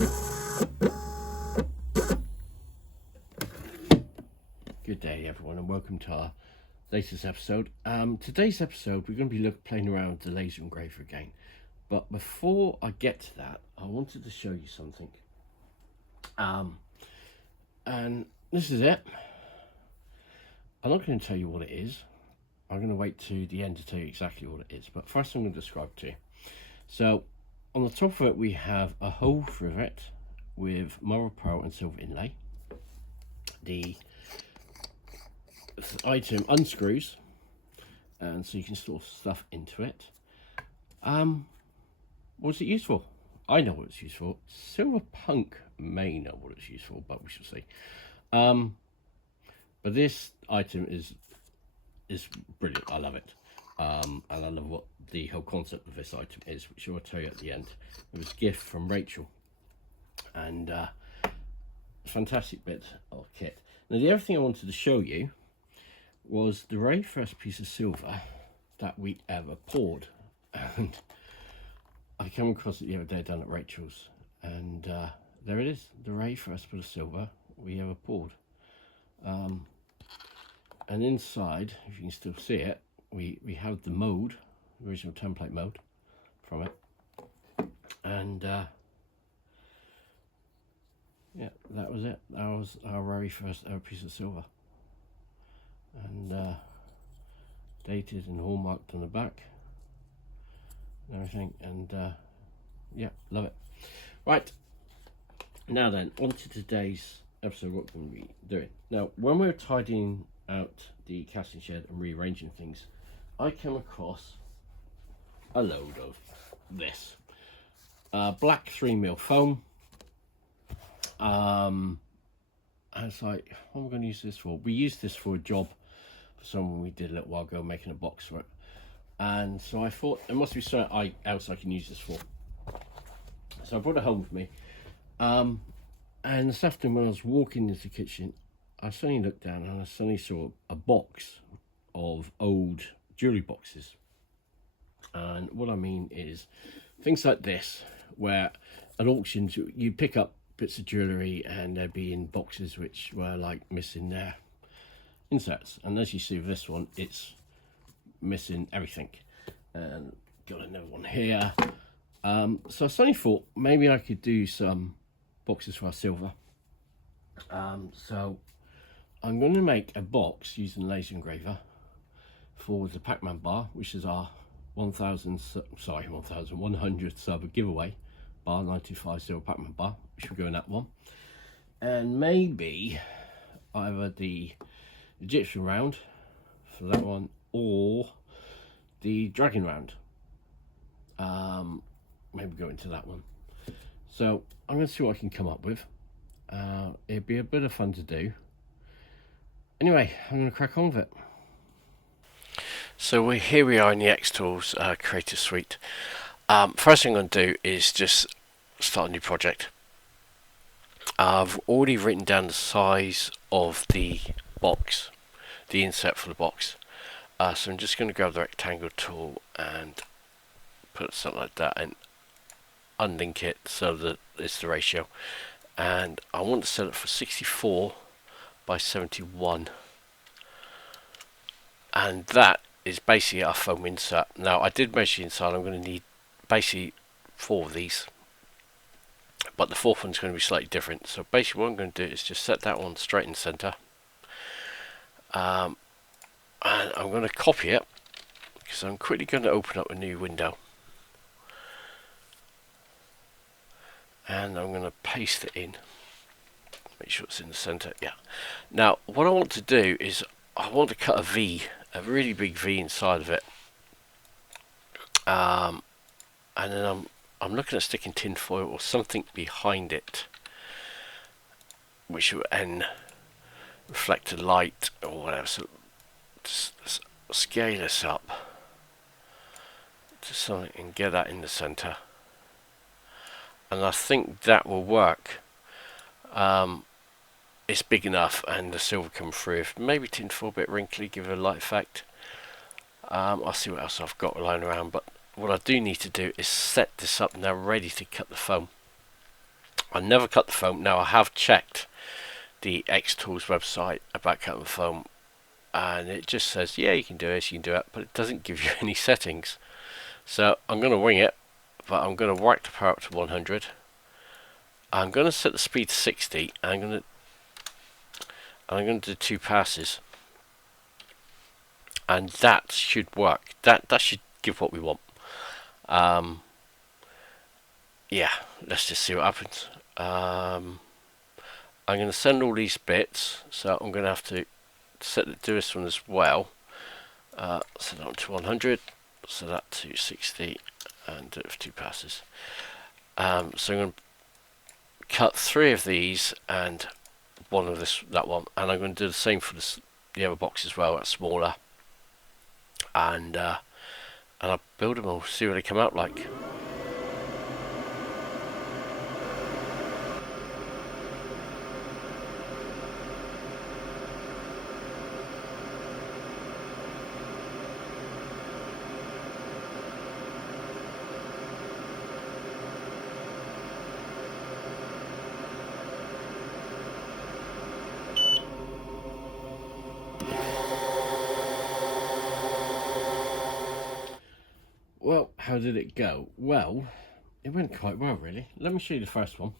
Good day everyone and welcome to our latest episode. Today's episode we're going to be playing around with the laser engraver again, but before I get to that I wanted to show you something, and this is it. I'm not going to tell you what it is. I'm going to wait to the end to tell you exactly what it is, but first I'm going to describe to you. So on the top of it we have a hole rivet with mother pearl and silver inlay. The item unscrews, and so you can store stuff into it. What's it used for? I know what it's used for. Silver Punk may know what it's used for, but we shall see. But this item is brilliant. I love it, and I love what the whole concept of this item is, which I will tell you at the end. It was a gift from Rachel, and fantastic bit of kit. Now the other thing I wanted to show you was the very first piece of silver that we ever poured, and I came across it the other day down at Rachel's, and there it is, the very first bit of silver we ever poured. And inside, if you can still see it, we have the mold, the original template mold from it, and yeah, that was it. That was our very first ever piece of silver, and dated and hallmarked on the back and everything, and yeah, love it. Right, now then, on to today's episode. What we're going to be doing now, when we were tidying out the casting shed and rearranging things, I came across a load of this black 3mm foam. I was like, what am I going to use this for? We used this for a job for someone we did a little while ago, making a box for it, and so I thought there must be something else I can use this for. So I brought it home with me, and this afternoon when I was walking into the kitchen, I suddenly looked down and I suddenly saw a box of old jewellery boxes. And what I mean is things like this, where at auctions you pick up bits of jewellery and they'd be in boxes which were like missing their inserts, and as you see with this one, it's missing everything. And got another one here. So I suddenly thought maybe I could do some boxes for our silver. So I'm going to make a box using laser engraver for the Pac-Man bar, which is our 100 sub giveaway bar, 950 Pac-Man bar, which will go in that one, and maybe either the Egyptian round for that one or the dragon round. Maybe go into that one. So I'm going to see what I can come up with. It'd be a bit of fun to do. Anyway, I'm going to crack on with it. So here we are in the XTOOLS Creative Suite. First thing I'm going to do is just start a new project. I've already written down the size of the box, the insert for the box. So I'm just going to grab the rectangle tool and put something like that and unlink it so that it's the ratio. And I want to set it for 64 by 71. And that is basically our foam insert. Now I did measure inside. I'm going to need basically 4 of these, but the 4th one's going to be slightly different. So basically what I'm going to do is just set that one straight in the center, and I'm going to copy it because I'm quickly going to open up a new window, and I'm going to paste it in, make sure it's in the center. Yeah. Now what I want to do is I want to cut a V, a really big V inside of it, and then I'm looking at sticking tin foil or something behind it, which will then reflect the light or whatever. So just scale this up to something and get that in the center, and I think that will work. It's big enough and the silver come through. If maybe tin foil a bit wrinkly, give it a light effect. I'll see what else I've got lying around, but what I do need to do is set this up now ready to cut the foam. I never cut the foam. Now I have checked the XTOOLS website about cutting the foam, and it just says, yeah, you can do this, you can do it, but it doesn't give you any settings. So I'm going to wing it, but I'm going to whack the power up to 100. I'm going to set the speed to 60, and I'm going to do 2 passes, and that should work. That should give what we want. Yeah, let's just see what happens. I'm going to send all these bits, so I'm going to have to do this one as well. Set that to 100, set that to 60, and do it for 2 passes. So I'm going to cut 3 of these and 1 of that one, and I'm going to do the same for the other box as well. That's smaller, and I'll build them all, see what they come out like. Well, how did it go? Well, it went quite well, really. Let me show you the first one.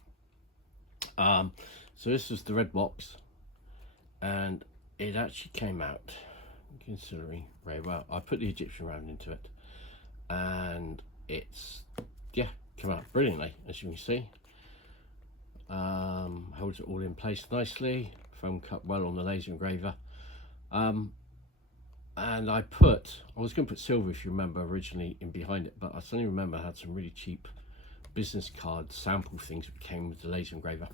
So this is the red box, and it actually came out considering very well. I put the Egyptian round into it, and it's, yeah, come out brilliantly, as you can see. Holds it all in place nicely, foam cut well on the laser engraver. And I was going to put silver, if you remember, originally in behind it, but I suddenly remember I had some really cheap business card sample things that came with the laser engraver.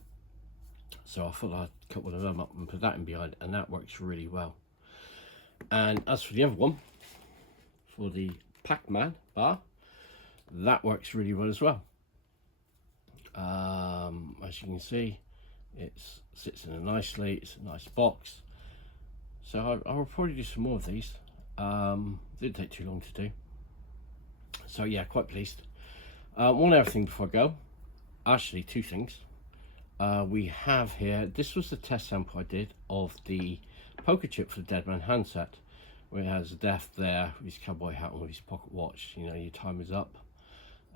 So I thought I'd cut one of them up and put that in behind, and that works really well. And as for the other one, for the Pac-Man bar, that works really well as well. As you can see, it sits in there nicely. It's a nice box. So I will probably do some more of these. Didn't take too long to do. So yeah, quite pleased. One other thing before I go. Actually, 2 things. We have here, this was the test sample I did of the poker chip for the Deadman handset, where it has a death there with his cowboy hat on with his pocket watch. You know, your time is up.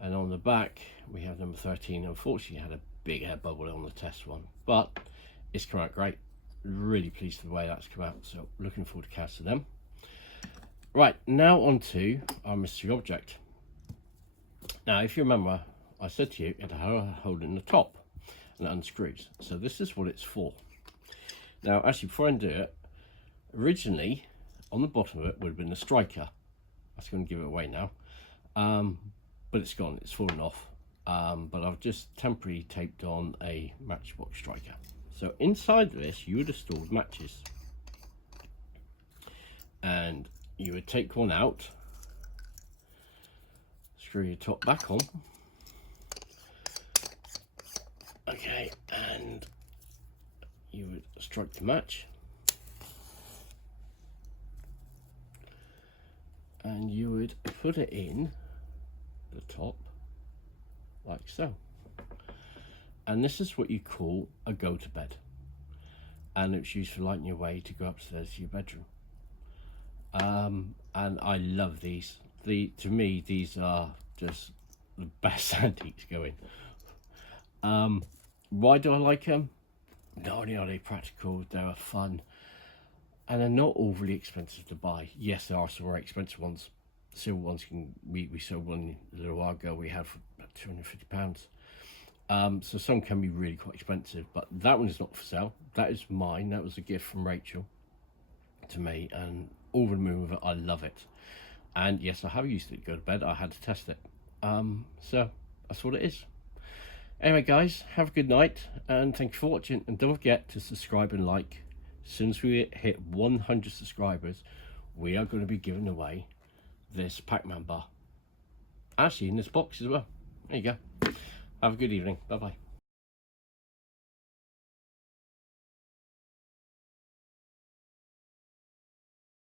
And on the back, we have number 13. Unfortunately, had a big air bubble on the test one, but it's come out great. Really pleased with the way that's come out, so looking forward to casting them. Right, now on to our mystery object. Now, if you remember, I said to you it had a hole in the top and it unscrews, so this is what it's for. Now, actually, before I do it, originally on the bottom of it would have been the striker. That's going to give it away now, but it's gone, it's fallen off. But I've just temporarily taped on a matchbox striker. So inside this, you would have stored matches, and you would take one out, screw your top back on, okay, and you would strike the match, and you would put it in the top like so. And this is what you call a go-to-bed, and it's used for lighting your way to go upstairs to your bedroom. And I love these. To me, these are just the best antiques going. Why do I like them? Not only are they practical, they're fun, and they're not overly expensive to buy. Yes, there are some very expensive ones. Silver ones we sold one a little while ago. We had for about £250. So some can be really quite expensive, but that one is not for sale. That is mine. That was a gift from Rachel to me, and over the moon with it. I love it. And yes, I have used it to go to bed. I had to test it. So that's what it is. Anyway, guys, have a good night, and thank you for watching. And don't forget to subscribe and like. As soon as we hit 100 subscribers, we are going to be giving away this Pac-Man bar. Actually, in this box as well. There you go. Have a good evening. Bye-bye.